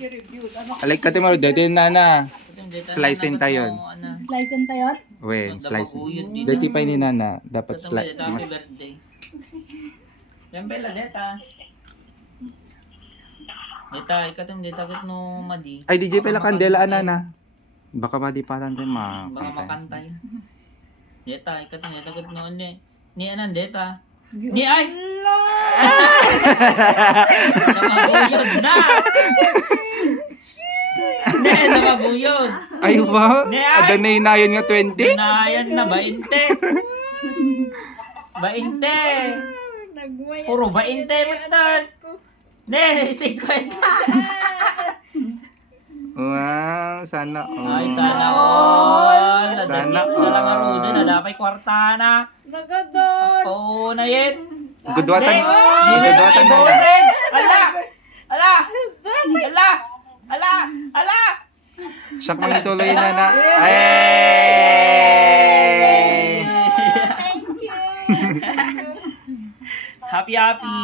peer-reviewed. Ano? Alay ka timaro, dito yung nana. Slicein tayo. Slicean tayo? Wen, slicein. Dito pa ni nana. Dapat slice. Happy Mas... birthday. Yan bela, deta. Deta, ikatim deta kit no madi. Ay, DJ pala kandela nana. Baka madipatan tayo Baka makantay. Deta, ikatim deta kit no ni. Ni anan deta. Ni ay! Namaguyod na! Ne, namaguyod! Ay, wow. Ne, ay! Adan na inayon nga 20. Dinayan na, 20. 20. Puro 20 betul. Ne, 50. Wow, sana all. Ay, sana all. Sana Dalang all. arudo na dapat kwarta na. Nagadon! Oo na yan. Gudwatan. Di Gudwatan na na. busin. Ala! Ala! Ala! Ala! Ala! Siyak mangituloy na na. Ay! Thank you! Happy, happy.